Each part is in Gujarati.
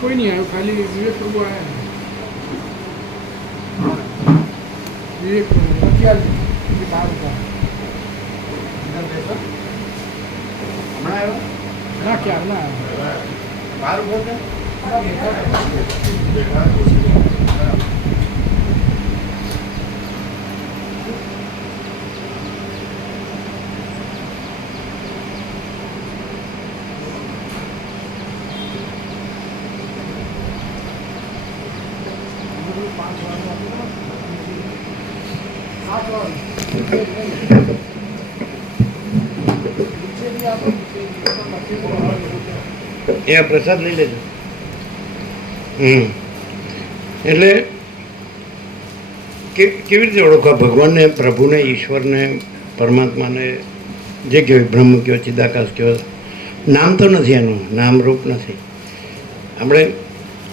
कोई नहीं आया, खाली विवेक प्रभु आया है। विवेक प्रभु क्या बाहर का ना क्या ना बाहर बोलते એ પ્રસાદ લઈ લેજો. એટલે કેવી રીતે ઓળખવા ભગવાનને, પ્રભુને, ઈશ્વરને, પરમાત્માને, જે કહેવાય બ્રહ્મ કયો, ચિદાકાશ કયો? નામ તો નથી, એનું નામ રૂપ નથી. આપણે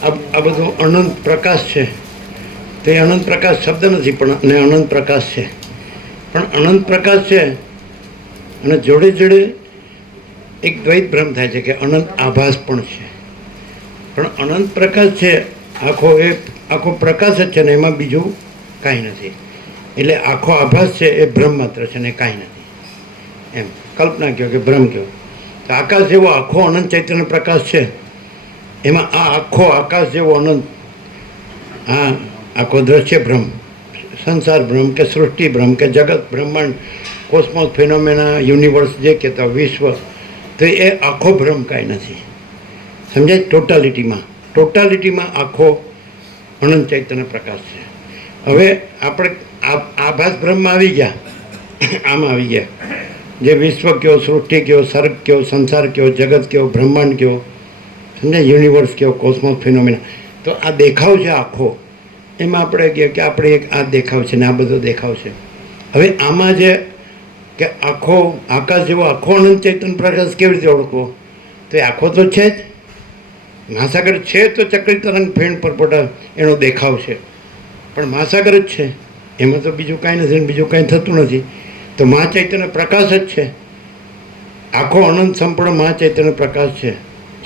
આ બધું અનંત પ્રકાશ છે, તો એ અનંત પ્રકાશ શબ્દ નથી, પણ અને અનંત પ્રકાશ છે. પણ અનંત પ્રકાશ છે અને જોડે જોડે એક દ્વૈત ભ્રમ થાય છે કે અનંત આભાસ પણ છે. પણ અનંત પ્રકાશ છે આખો પ્રકાશ જ છે ને એમાં બીજું કાંઈ નથી. એટલે આખો આભાસ છે એ બ્રહ્મ માત્ર છે ને કાંઈ નથી. એમ કલ્પના કહો કે ભ્રમ કહો. તો આકાશ જેવો આખો અનંત ચૈતન્ય પ્રકાશ છે, એમાં આ આખો આકાશ જેવો અનંત, આ આખો દ્રશ્ય બ્રહ્મ, સંસાર બ્રહ્મ કે સૃષ્ટિ બ્રહ્મ કે જગત બ્રહ્માંડ, કોસ્મોસ, ફિનોમેના, યુનિવર્સ જે કહેતા વિશ્વ, તો એ આખો બ્રહ્મ કાંઈ નથી. સમજાય? ટોટાલિટીમાં આખો અનંત ચૈતન્ય પ્રકાશ છે. હવે આપણે આભાસ બ્રહ્મમાં આવી ગયા, આમાં આવી ગયા, જે વિશ્વ કયો, સૃષ્ટિ કયો, સર્ગ કયો, સંસાર કયો, જગત કયો, બ્રહ્માંડ કયો, સમજાય, યુનિવર્સ કયો, કોસ્મોસ, ફિનોમેના. તો આ દેખાવ છે આખો, એમાં આપણે કહીએ કે આપણે એક આ દેખાવ છે ને આ બધો દેખાવ છે. હવે આમાં જે કે આખો આકાશ જેવો આખો અનંત ચૈતન્ય પ્રકાશ કેવી રીતે ઓળખવો? તો એ આખો તો છે જ, મહાસાગર છે તો ચક્રી તરંગ ફેણ પરપોટા એનો દેખાવ છે, પણ મહાસાગર જ છે, એમાં તો બીજું કાંઈ નથી, બીજું કાંઈ થતું નથી. તો મહાચૈતન્ય પ્રકાશ જ છે, આખો અનંત સંપૂર્ણ મહાચૈતન્ય પ્રકાશ છે.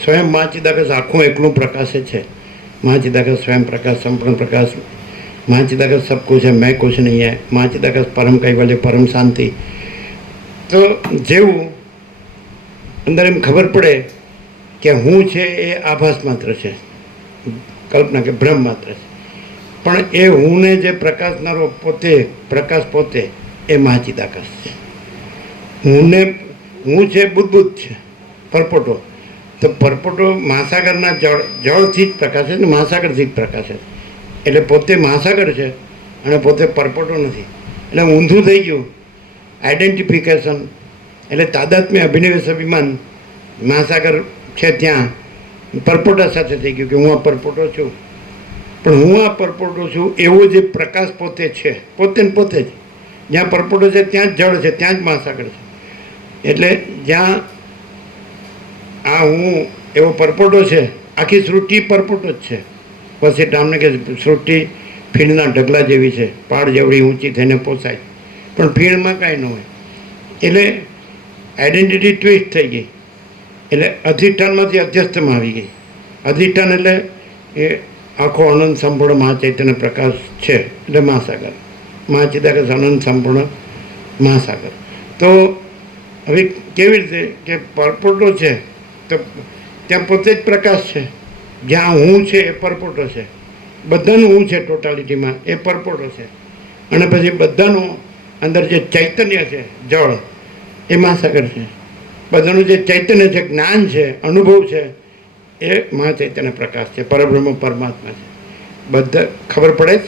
સ્વયં મહાચિદાકાશ આખું એકલું પ્રકાશ જ છે. મહાચિદાકાશ સ્વયં પ્રકાશ, સંપૂર્ણ પ્રકાશ. મહાચિદાકાશ સબ કુછ है, मैं कुछ नहीं है. મહાચિદાકાશ પરમ કૈવલ્ય, પરમ શાંતિ. તો જેવું અંદર એમ ખબર પડે કે હું છે એ આભાસ માત્ર છે, કલ્પના કે ભ્રમ માત્ર છે, પણ એ હુંને જે પ્રકાશનારો પોતે, પ્રકાશ પોતે, એ મહાચિદાકાશ છે. હું છે બુદ્ધ છે, પરપોટો. તો પરપોટો મહાસાગરના જળથી જ પ્રકાશે ને મહાસાગરથી જ પ્રકાશે. એટલે પોતે મહાસાગર છે અને પોતે પરપોટો નથી. એટલે ઊંધું થઈ ગયું આઈડેન્ટિફિકેશન. એટલે તાદાત્મ્ય, અભિનિવેશ, અભિમાન મહાસાગર છે ત્યાં પરપોટા સાથે થઈ ગયું કે હું આ પરપોટો છું. પણ હું આ પરપોટો છું એવો જે પ્રકાશ પોતે છે, પોતે ને પોતે જ. જ્યાં પરપોટો છે ત્યાં જ જળ છે, ત્યાં જ મહાસાગર છે. એટલે જ્યાં આ હું એવો પરપોટો છે, આખી સૃષ્ટિ પરપોટો જ છે. પછી તમને કે સૃષ્ટિ ફીણના ઢગલા જેવી છે, પાડ જેવડી ઊંચી થઈને પોસાય, પણ ફીણમાં કાંઈ ન હોય. એટલે આઈડેન્ટિટી ટ્વિસ્ટ થઈ ગઈ. એટલે અધિષ્ઠાનમાંથી અધ્યસ્થમાં આવી ગઈ. અધિષ્ઠાન એટલે એ આખો અનંત સંપૂર્ણ મહાચૈતન્ય પ્રકાશ છે, એટલે મહાસાગર. મહાચિદાકાશ અનંત સંપૂર્ણ મહાસાગર. તો હવે કેવી રીતે કે પરપોટો છે તો ત્યાં પોતે જ પ્રકાશ છે. જ્યાં હું છે એ પરપોટો છે, બધાનું હું છે ટોટાલિટીમાં એ પરપોટો છે. અને પછી બધાનું અંદર જે ચૈતન્ય છે, જળ, એ મહાસાગર છે. બધાનું જે ચૈતન્ય છે, જ્ઞાન છે, અનુભવ છે, એ મહાચૈતન્ય પ્રકાશ છે, પરબ્રહ્મ પરમાત્મા છે. બધા ખબર પડે જ,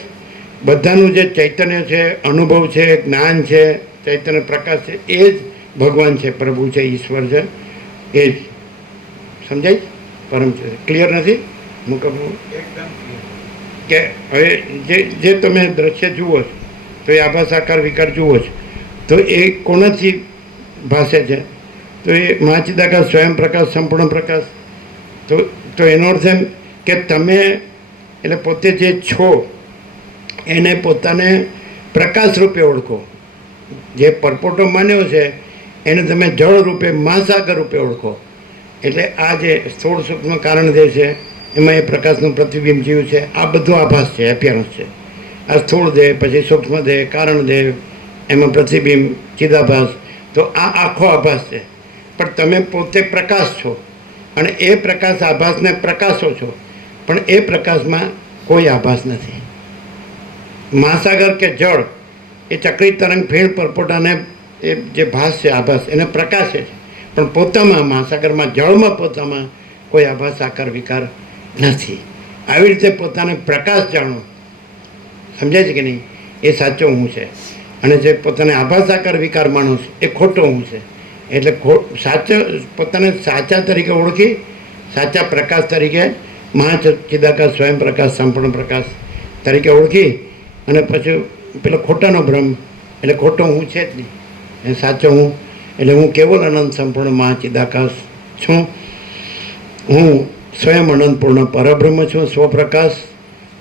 બધાનું જે ચૈતન્ય છે, અનુભવ છે, જ્ઞાન છે, ચૈતન્ય પ્રકાશ છે, એ જ ભગવાન છે, પ્રભુ છે, ઈશ્વર છે. એ જ સમજાય? પરમ છે. ક્લિયર નથી? હું કહું કે હવે જે તમે દ્રશ્ય જુઓ છો, તો એ આભાસ આકાર વિકાર જુઓ છો, તો એ કોનાથી ભાષે છે? તો એ મહાચિદાકાશ સ્વયં પ્રકાશ સંપૂર્ણ પ્રકાશ. તો એનો અર્થ એમ કે તમે એટલે પોતે જે છો એને પોતાને પ્રકાશ રૂપે ઓળખો. જે પરપોટો માન્યો છે એને તમે જળ રૂપે મહાસાગર રૂપે ઓળખો. એટલે આ જે સ્થૂળ સૂક્ષ્મ કારણ દેહ છે એમાં એ પ્રકાશનું પ્રતિબિંબ જીવ છે. આ બધું આભાસ છે, એપિયરન્સ છે. આ સ્થૂળ દેહ, પછી સૂક્ષ્મ દેહ, કારણ દેહ, એમાં પ્રતિબિંબ, ચિદાભાસ. તો આ આખો આભાસ છે. પણ તમે પોતે પ્રકાશ છો અને એ પ્રકાશ આભાસને પ્રકાશો છો, પણ એ પ્રકાશમાં કોઈ આભાસ નથી. મહાસાગર કે જળ એ ચક્રી તરંગ ફીણ પરપોટાને એ જે ભાસ છે આભાસ એને પ્રકાશે છે, પણ પોતામાં મહાસાગરમાં જળમાં પોતામાં કોઈ આભાસ આકાર વિકાર નથી. આવી રીતે પોતાને પ્રકાશ જાણો. સમજાય છે કે નહીં? એ સાચો હું છે. અને જે પોતાને આભાસ આકાર વિકાર માણો છે એ ખોટો હું છે. એટલે સાચો પોતાને સાચા તરીકે ઓળખી, સાચા પ્રકાશ તરીકે મહાચિદાકાશ સ્વયં પ્રકાશ સંપૂર્ણ પ્રકાશ તરીકે ઓળખી અને પછી પેલો ખોટાનો ભ્રમ એટલે ખોટો હું છે જ નહીં, એ સાચો હું એટલે હું કેવલ અનંત સંપૂર્ણ મહાચિદાકાશ છું. હું સ્વયં અનંતપૂર્ણ પરબ્રહ્મ છું, સ્વપ્રકાશ.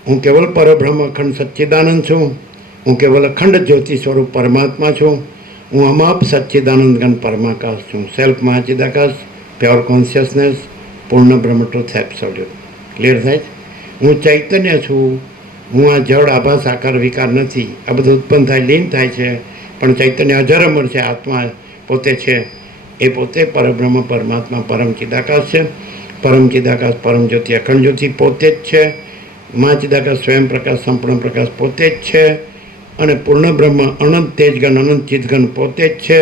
હું કેવલ પરબ્રહ્મ અખંડ સચ્ચિદાનંદ છું. હું કેવલ અખંડ જ્યોતિ સ્વરૂપ પરમાત્મા છું. હું અમાપ સચ્ચિદાનંદ ઘન પરમાકાશ છું. સેલ્ફ મહાચિદાકાશ, પ્યોર કોન્શિયસનેસ, પૂર્ણ બ્રહ્મ ટ્રુથ એબ્સોલ્યુટ. ક્લિયર થાય છે? હું ચૈતન્ય છું. હું આ જળ આભાસ આકાર વિકાર નથી. આ બધું ઉત્પન્ન થાય, લીન થાય છે, પણ ચૈતન્ય અજર અમર છે. આત્મા પોતે છે, એ પોતે પરબ્રહ્મ પરમાત્મા પરમ ચિદાકાશ છે. પરમ ચિદાકાશ પરમ જ્યોતિ અખંડ જ્યોતિ પોતે જ છે. મહાચિદાકાશ સ્વયં પ્રકાશ સંપૂર્ણ પ્રકાશ પોતે જ છે. અને પૂર્ણ બ્રહ્મ અનંત તેજગન અનંત ચિદગન પોતે જ છે.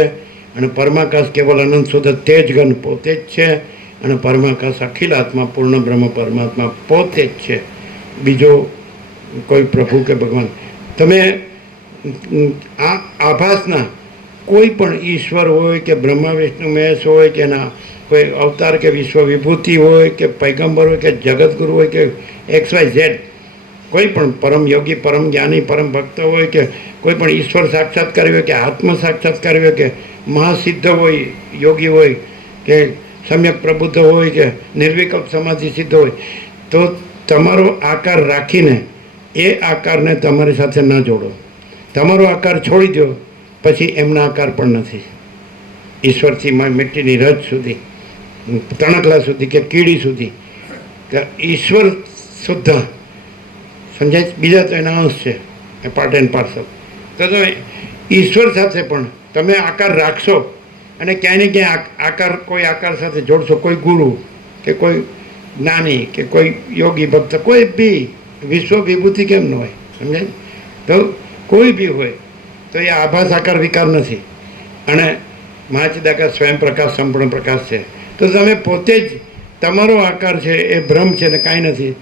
અને પરમાકાશ કેવલ અનંત શુદ્ધ તેજગન પોતે જ છે. અને પરમાકાશ અખિલ આત્મા પૂર્ણ બ્રહ્મ પરમાત્મા પોતે જ છે. બીજો કોઈ પ્રભુ કે ભગવાન તમે આ આભાસના કોઈ પણ ઈશ્વર હોય કે બ્રહ્મા વિષ્ણુ મહેશ હોય કે એના કોઈ અવતાર કે વિશ્વ વિભૂતિ હોય કે પૈગંબર હોય કે જગતગુરુ હોય કે XYZ કોઈ પણ પરમ યોગી, પરમ જ્ઞાની, પરમ ભક્ત હોય કે કોઈ પણ ઈશ્વર સાક્ષાત્કાર હોય કે આત્મ સાક્ષાત્કાર હોય કે મહાસિદ્ધ હોય, યોગી હોય કે સમ્યક પ્રબુદ્ધ હોય કે નિર્વિકલ્પ સમાધિ સિદ્ધ હોય, તો તમારો આકાર રાખીને એ આકારને તમારી સાથે ન જોડો. તમારો આકાર છોડી દો પછી એમના આકાર પણ નથી. ઈશ્વરથી મિટ્ટીની રજ સુધી, તણકલા સુધી કે કીડી સુધી, ઈશ્વર શુદ્ધ સમજાય. બીજા તો એના અંશ છે, એ પાર્ટ એન્ડ પાર્સલ. તો તમે ઈશ્વર સાથે પણ તમે આકાર રાખશો અને ક્યાંય ને ક્યાંય આકાર કોઈ આકાર સાથે જોડશો. કોઈ ગુરુ કે કોઈ જ્ઞાની કે કોઈ યોગી ભક્ત, કોઈ બી વિશ્વ વિભૂતિ કેમ ન હોય, સમજાય? તો કોઈ બી હોય તો એ આભાસ આકાર વિકાર નથી. અને મહાચિદાકાશ સ્વયં પ્રકાશ સંપૂર્ણ પ્રકાશ છે. તો તમે પોતે જ તમારો આકાર છે એ ભ્રમ છે ને કાંઈ નથી.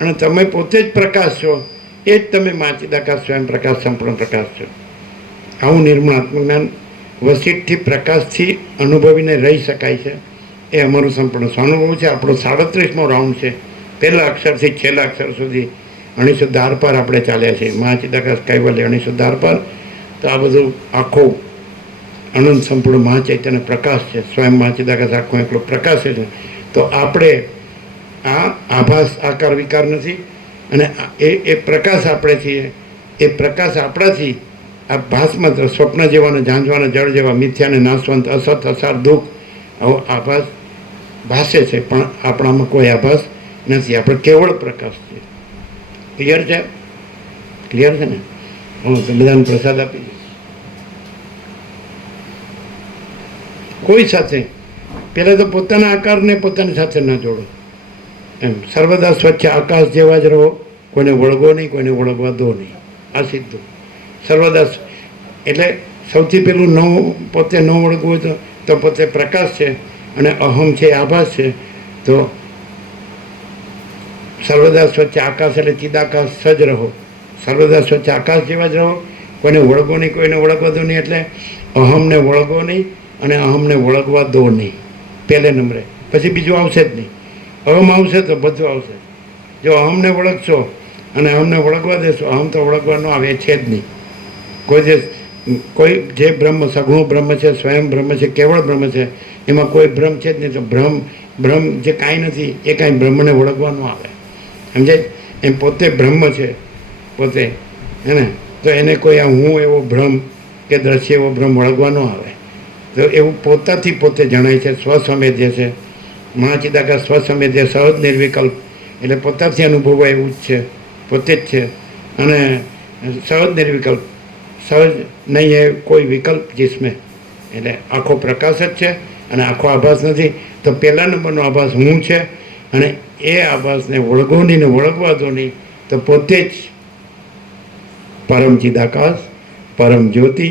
અને તમે પોતે જ પ્રકાશ છો, એ જ તમે મહાચિદાકાશ સ્વયં પ્રકાશ સંપૂર્ણ પ્રકાશ છો. આવું નિર્મળ આત્મજ્ઞાન વસીઠથી પ્રકાશથી અનુભવીને રહી શકાય છે. એ અમારું સંપૂર્ણ સ્વાનુભવ છે. આપણો 37મો રાઉન્ડ છે. પહેલા અક્ષરથી છેલ્લા અક્ષર સુધી 19 પાર આપણે ચાલ્યા છીએ. મહાચિદાકાશ કૈવલ્ય 19 પાર. તો આ બધું આખો અનંત સંપૂર્ણ મહાચૈતન્ય પ્રકાશ છે. સ્વયં મહાચિદાકાશ આખો એકલો પ્રકાશ છે. તો આપણે આ આભાસ આકાર વિકાર નથી. અને એ પ્રકાશ આપણે છીએ. એ પ્રકાશ આપણાથી આ ભાસમાં સ્વપ્ન જેવાને ઝાંઝવાના જળ જેવા મિથ્યાને નાશવંત અસત અસાર દુઃખ આવો આભાસ ભાસે છે, પણ આપણામાં કોઈ આભાસ નથી. આપણે કેવળ પ્રકાશ છે. ક્લિયર છે? ક્લિયર છે ને? હું તો બધાને પ્રસાદ આપી દઈશ. કોઈ સાથે પહેલાં તો પોતાના આકારને પોતાની સાથે ન જોડો. એમ સર્વદા સ્વચ્છ આકાશ જેવા જ રહો. કોઈને વળગો નહીં, કોઈને વળગવા દો નહીં. આ સીધું સર્વદા. એટલે સૌથી પહેલું પોતે ન વળગવું હોય તો પોતે પ્રકાશ છે અને અહમ છે, આભાસ છે. તો સર્વદા સ્વચ્છ આકાશ એટલે ચિદાકાશ સજ રહો. સર્વદા સ્વચ્છ આકાશ જેવા જ રહો. કોઈને વળગો નહીં, કોઈને વળગવા દો નહીં. એટલે અહમને વળગો નહીં અને અહમને વળગવા દો નહીં પહેલે નંબરે. પછી બીજું આવશે જ નહીં. અહમ આવશે તો બધું આવશે. જો અહમને વળગશો અને અહમને વળગવા દેશો, અહમ તો વળગવા ન આવે, એ છે જ નહીં. કોઈ જે બ્રહ્મ સગુણ બ્રહ્મ છે, સ્વયં બ્રહ્મ છે, કેવળ બ્રહ્મ છે, એમાં કોઈ ભ્રમ છે જ નહીં. તો ભ્રમ જે કાંઈ નથી એ કાંઈ બ્રહ્મને ઓળખવાનું આવે, સમજાય? એમ પોતે બ્રહ્મ છે પોતે, હે ને? તો એને કોઈ આ હું એવો ભ્રમ કે દ્રશ્ય એવો ભ્રમ ઓળખવાનો આવે. તો એવું પોતાથી પોતે જણાય છે, સ્વસંવેદ્ય છે. મહાચિદાકાશ સ્વસંવેદ્ય, સહજ નિર્વિકલ્પ, એટલે પોતાથી અનુભવાય એવું જ છે, પોતે જ છે. અને સહજ નિર્વિકલ્પ, સહજ નહીં એ કોઈ વિકલ્પ જિસમે, એટલે આખો પ્રકાશ જ છે અને આખો આભાસ નથી. તો પહેલા નંબરનો આભાસ હું છે, અને એ આભાસને વળગો નહીં ને વળગવા દો નહીં, તો પોતે જ પરમ ચિદાકાશ, પરમ જ્યોતિ,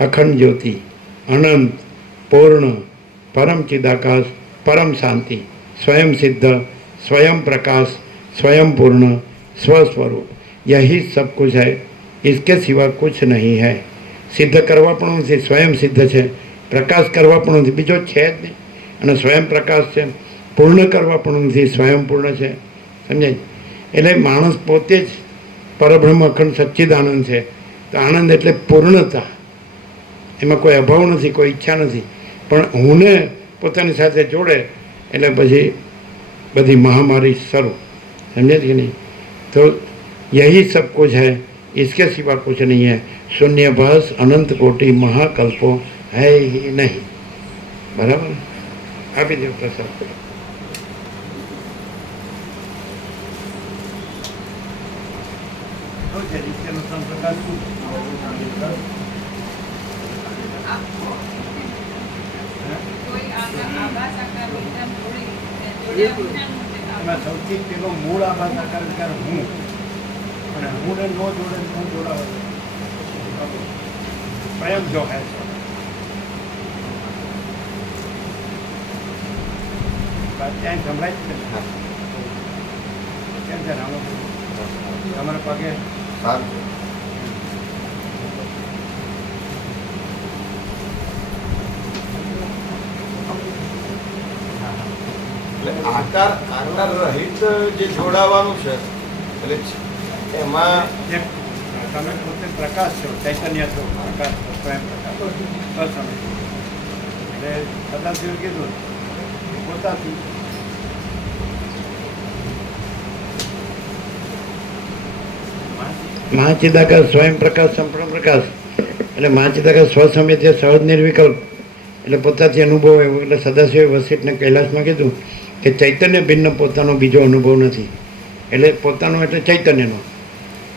અખંડ જ્યોતિ, અનંત, પૂર્ણ, પરમ ચિદાકાશ, परम शांति, स्वयं सिद्ध, स्वयं प्रकाश, स्वयं पूर्ण, स्वस्वरूप, यही सब कुछ है. इसके सिवा कुछ नहीं है. सिद्ध करवा पण નથી, સ્વયં સિદ્ધ છે. પ્રકાશ કરવા પણ નથી, બીજો છે જ નહીં. અને સ્વયં પ્રકાશ છે. પૂર્ણ કરવા પણ નથી, સ્વયં પૂર્ણ છે. સમજાય? એટલે માણસ પોતે જ પરબ્રહ્મ અખંડ સચ્ચિદાનંદ છે. તો આનંદ એટલે પૂર્ણતા, એમાં કોઈ અભાવ નથી, કોઈ ઈચ્છા નથી. પણ હુંને પોતાની સાથે જોડે એટલે પછી બધી મહામારી શરૂ, સમજે કે નહીં? તો યહી સબ કુછ है, इसके सिवा कुछ नहीं है. शून्यभास अनंत कोटि महाकल्पो है ही नहीं. बराबर? આપી દો પ્રસાદ. એમાં સૌથી પેલો મૂળ આભાસ આકાર વિકાર હું, અને હું ન જોડે હું જોડાવે સ્વયં જો હે. ત્યાં સંભળાય જ છે. કેમ છે રામો? તમારા પગે સારું. આકાર રહિત જે જોડાવાનું છે, એટલે એમાં તમે પોતે પ્રકાશ છો, ચૈતન્ય છો, પ્રકાશ છો, સ્વયં પ્રકાશ તમે. એટલે સદાશિવ કીધું પોતાથી મહાચિદાકાશ, સ્વયં પ્રકાશ, સંપૂર્ણ પ્રકાશ. એટલે મહાચિદાકાશ સ્વસંવેદ્ય, સહજ નિર્વિકલ્પ, એટલે પોતાથી અનુભવ એવો. એટલે સદાશિવ વસિષ્ઠને કૈલાસમાં કીધું કે ચૈતન્ય ભિન્ન પોતાનો બીજો અનુભવ નથી. એટલે પોતાનો એટલે ચૈતન્યનો,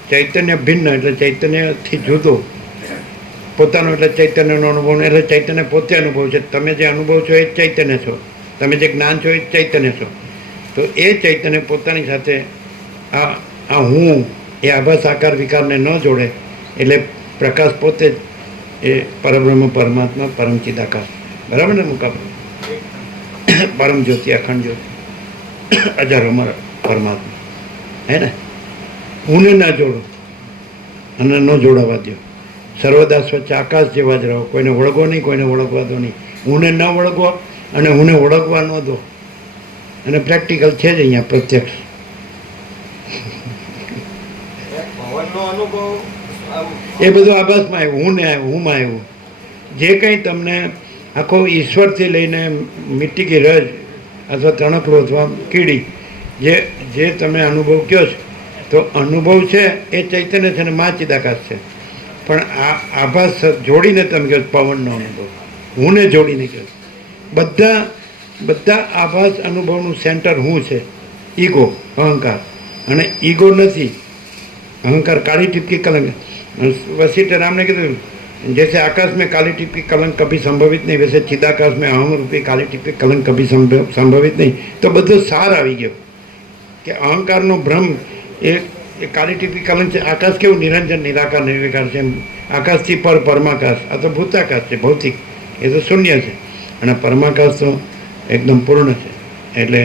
ચૈતન્ય ભિન્ન એટલે ચૈતન્યથી જુદો, પોતાનો એટલે ચૈતન્યનો અનુભવ. એટલે ચૈતન્ય પોતે અનુભવ છે. તમે જે અનુભવ છો એ જ ચૈતન્ય છો, તમે જે જ્ઞાન છો એ જ ચૈતન્ય છો. તો એ ચૈતન્ય પોતાની સાથે આ હું એ આભાસ આકાર વિકારને ન જોડે, એટલે પ્રકાશ પોતે જ એ પરબ્રહ્મ, પરમાત્મા, પરમ ચિદાકાશ. બરાબર ને મુકાબ? પરમ જ્યોતિ, અખંડ જ્યોતિ, અજર અમર પરમાત્મા, હે ને? હુંને ના જોડો અને ન જોડાવા દો. સર્વદા સ્વચ્છ આકાશ જેવા જ રહો. કોઈને વળગો નહીં, કોઈને ઓળખવા દો નહીં. હુંને ન વળગો અને હુંને ઓળખવા ન દો. અને પ્રેક્ટિકલ છે જ અહીંયા પ્રત્યક્ષ. પવનનો અનુભવ એ બધું આભાસમાં આવ્યું, હું ને આવ્યું, હુંમાં આવ્યું. જે કંઈ તમને આખો ઈશ્વરથી લઈને મીઠી કી રજ અથવા તણકલો અથવા કીડી જે તમે અનુભવ કહો છો, તો અનુભવ છે એ ચૈતન્ય છે ને મહાચિદાકાશ છે. પણ આ આભાસ જોડીને તમે કહો પવનનો અનુભવ, હુંને જોડીને કહો. બધા આભાસ અનુભવનું સેન્ટર હું છે, ઈગો, અહંકાર. અને ઈગો નથી, अहंकार काली टिप की कलंक. वशिष्ठ राम ने कहते जैसे आकाश में काली टिप की कलंक कभी संभवित नहीं, वैसे चिदाकाश में अहम रूपी काली टिप की कलंक कभी संभवित नहीं. तो બધો સાર આવી ગયો કે અહંકારનો ભ્રમ એ કાલી ટીપી કલંક છે. આકાશ કેવું નિરંજન, નિરાકાર, નિર્વિકાર છે. આકાશથી પર પરમાકાશ, આ તો ભૂતાકાશ છે, ભૌતિક, એ તો શૂન્ય છે. અને પરમાકાશ તો એકદમ પૂર્ણ છે. એટલે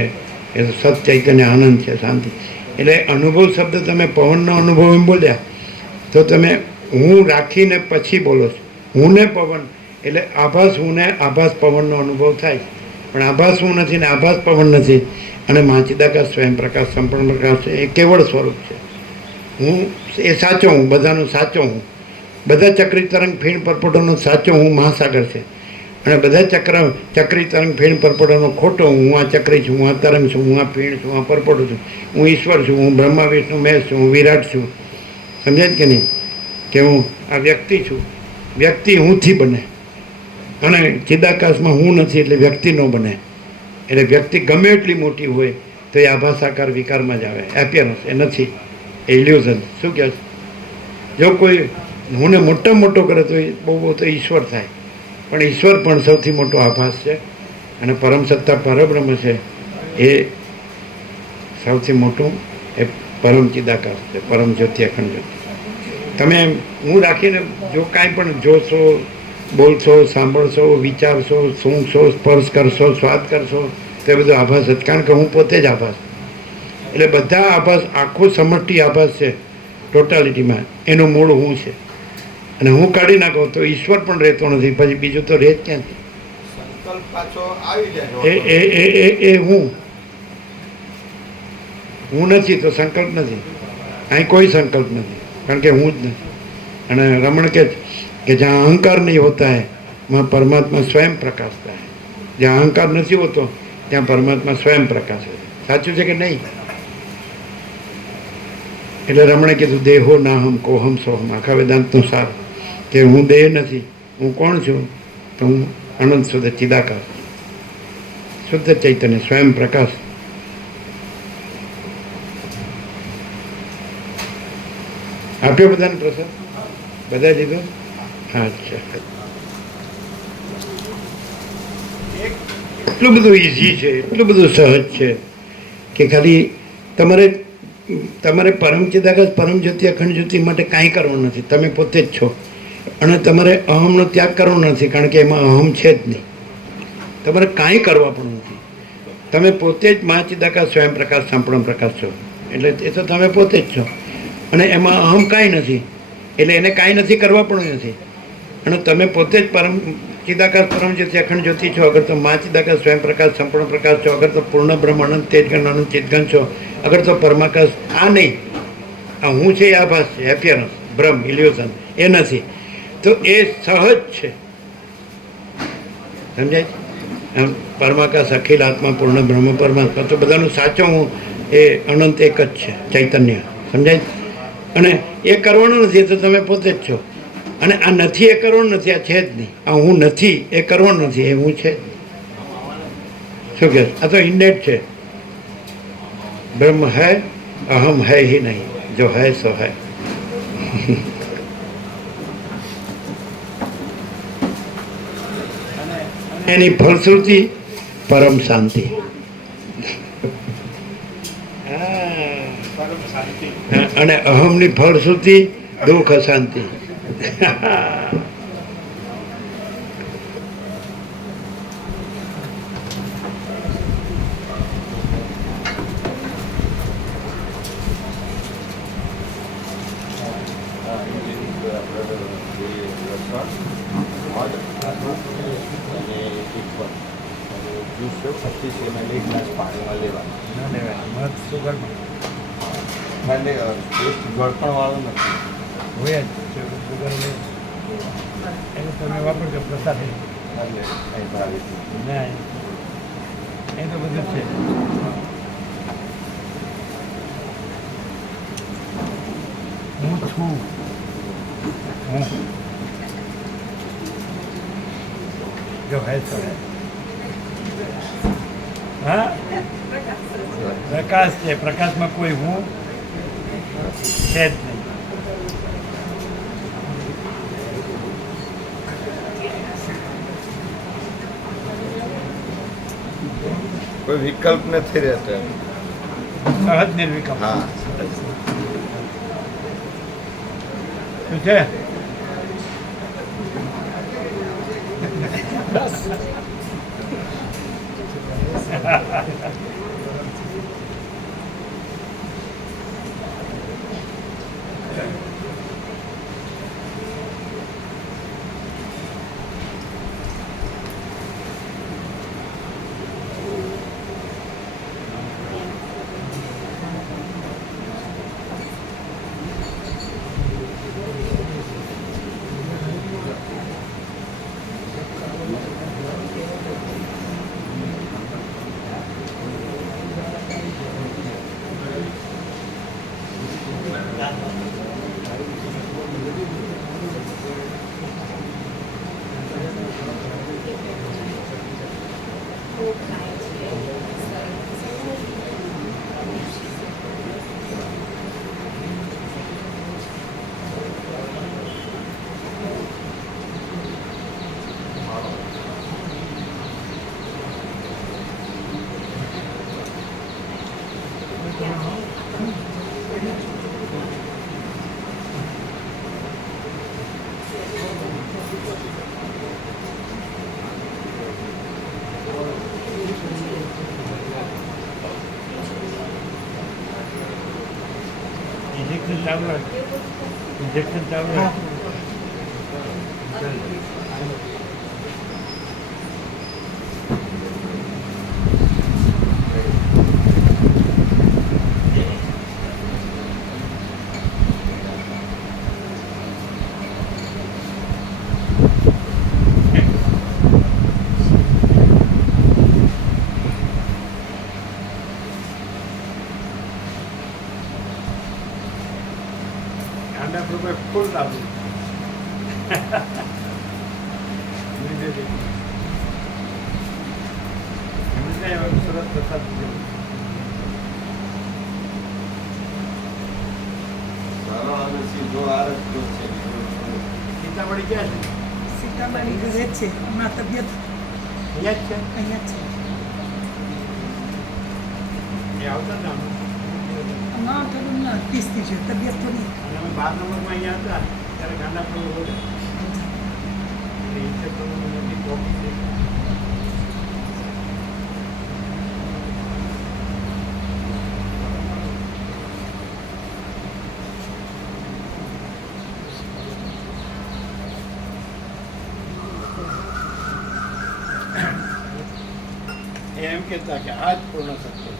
એ તો સત ચૈતન્ય, આનંદ છે, શાંતિ. એટલે અનુભવ શબ્દ તમે પવનનો અનુભવ એમ બોલ્યા તો તમે હું રાખીને પછી બોલો છો. હું ને પવન એટલે આભાસ, હું ને આભાસ પવનનો અનુભવ થાય. પણ આભાસ હું નથી ને આભાસ પવન નથી. અને મહાચિદાકાશ, સ્વયં પ્રકાશ, સંપૂર્ણ પ્રકાશ છે. એ કેવળ સ્વરૂપ છે. હું એ સાચો હું, બધાનો સાચો હું, બધા ચક્રી તરંગ ફીણ પરપોટોનો સાચો હું મહાસાગર છે. અને બધા ચક્રી તરંગ ફીણ પરપોટાનો ખોટો હું આ ચક્રી છું, હું આ તરંગ છું, હું આ ફીણ છું, હું આ પરપોટો છું, હું ઈશ્વર છું, હું બ્રહ્મા વિષ્ણુ મહેશ છું, હું વિરાટ છું. સમજાય કે નહીં? કે હું આ વ્યક્તિ છું. વ્યક્તિ હુંથી બને અને ચિદાકાશમાં હું નથી એટલે વ્યક્તિ ન બને. એટલે વ્યક્તિ ગમે એટલી મોટી હોય તો એ આભાસાકાર વિકારમાં જ આવે. એપિયરન્સ એ નથી, એ ઇલ્યુઝન. શું કહે છે? જો કોઈ હુંને મોટામાં મોટો કરે તો એ બહુ તો ઈશ્વર થાય. પણ ઈશ્વર પણ સૌથી મોટો આભાસ છે અને પરમ સત્તા પરબ્રહ્મ છે. એ સૌથી મોટું એ પરમ ચિદાકાશ છે, પરમ જ્યોતિ અખંડ જ્યોતિ. તમે હું રાખીને જો કાંઈ પણ જોશો, બોલશો, સાંભળશો, વિચારશો, સૂંઘશો, સ્પર્શ કરશો, સ્વાદ કરશો, તો એ બધું આભાસ જ. કારણ કે હું પોતે જ આભાસ. એટલે બધા આભાસ, આખું સમષ્ટિ આભાસ છે ટોટાલિટીમાં. એનું મૂળ હું છે. અને હું કાઢી નાખો તો ઈશ્વર પણ રહેતો નથી, પછી બીજું તો રહે જ ક્યાંથી? સંકલ્પ પાછો આવી જાય. એ હું નથી તો સંકલ્પ નથી. અહીં કોઈ સંકલ્પ નથી, કારણ કે હું જ નથી. અને રમણ કે જ્યાં અહંકાર નહીં હોતા હૈ વहाँ પરમાત્મા સ્વયં પ્રકાશતા હૈ. જ્યાં અહંકાર નથી હોતો ત્યાં પરમાત્મા સ્વયં પ્રકાશ છે. સાચું છે કે નહીં? એટલે રમણે કીધું દેહો ના હમ કોહમ સોહમ. આખા વેદાંતનું સાર કે હું દેહ નથી. હું કોણ છું? તો હું અનંત શુદ્ધ ચિદાકાશ, શુદ્ધ ચૈતન્ય, સ્વયં પ્રકાશ. આપ્યો બધાને પ્રસાદ? બધા દીધો? અચ્છા. એટલું બધું ઇઝી છે, એટલું બધું સહજ છે કે ખાલી તમારે પરમ ચિદાકાશ, પરમ જ્યોતિ, અખંડ જ્યોતિ માટે કાંઈ કરવાનું નથી. તમે પોતે જ છો. અને તમારે અહમનો ત્યાગ કરવાનો નથી, કારણ કે એમાં અહમ છે જ નહીં. તમારે કાંઈ કરવા પણ નથી. તમે પોતે જ મહા ચિદાકાશ, સ્વયં પ્રકાશ, સંપૂર્ણ પ્રકાશ છો. એટલે એ તો તમે પોતે જ છો. અને એમાં અહમ કાંઈ નથી, એટલે એને કાંઈ નથી કરવા પણ નથી. અને તમે પોતે જ પરમ ચિદાકાશ, પરમ જ્યોતિ, અખંડ જ્યોતિ છો. અગર તો મા ચિદાકાશ, સ્વયં પ્રકાશ, સંપૂર્ણ પ્રકાશ છો. અગર તો પૂર્ણ બ્રહ્મ, અનંત તેજગણ, અનંત ચિદગણ છો. અગર તો પરમાકાશ, આ નહીં, આ હું છે, એ આભાસ છે, એપિયરન્સ, બ્રહ્મ, ઇલ્યુઝન એ નથી. તો એ સહજ છે. સમજાય? આમ પરમાકાશ, અખિલ આત્મા, પૂર્ણ બ્રહ્મ, પરમાત્મા, તો બધાનું સાચો હું એ અનંત એક જ છે, ચૈતન્ય. સમજાય? અને એ કરવાનું નથી, તો તમે પોતે જ છો. અને આ નથી એ કરવાનું નથી, આ છે જ નહીં. આ હું નથી એ કરવાનું નથી, એ હું છે. શું કહે? આ તો ઇન્ડેટ છે. બ્રહ્મ હૈ, અહમ હૈ ही नहीं, जो है सो है. એની ફલશ્રુતિ પરમ શાંતિ. અને અહમની ફલશ્રુતિ દુઃખ અશાંતિ. ગળપણવાળું નથી હોય જ સુગર એને તમે વાપરજો પ્રસાદ ના એ તો બધું છે. હું છું, હું જો હૈ તો હૈ. હા, પ્રકાશ છે. પ્રકાશમાં કોઈ હું છે જ નહીં. કોઈ વિકલ્પ નથી રહેતો. સહજ નિર્વિકલ્પ. હા, શું છે? ખૂબ ખાય છે ઇન્જેક્શન ચાલુ રાખ ઇન્જેક્શન ચાલુ રાખ આના પર ફૂલ લાગુ સરસ પ્રસાદ સરળ અને સીધો આ રસ્તો છે. સીતામઢી ક્યાં છે સીતામઢી ઘરે જ છે હમણાં તબિયત અહીંયા જ છે અહીંયા જ છે એ આવતા ને હમણાં થોડું ના પીસતી છે તબિયત થોડી અને અમે 12 નંબરમાં અહીંયા હતા ત્યારે ગાંડા પર બોલે ઇન્સ્પેક્ટરની કોપી છે એમ કહેતા કે આ જ પૂર્ણ સત્ય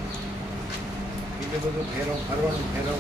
એટલે બધું ફરવાનું મસાલો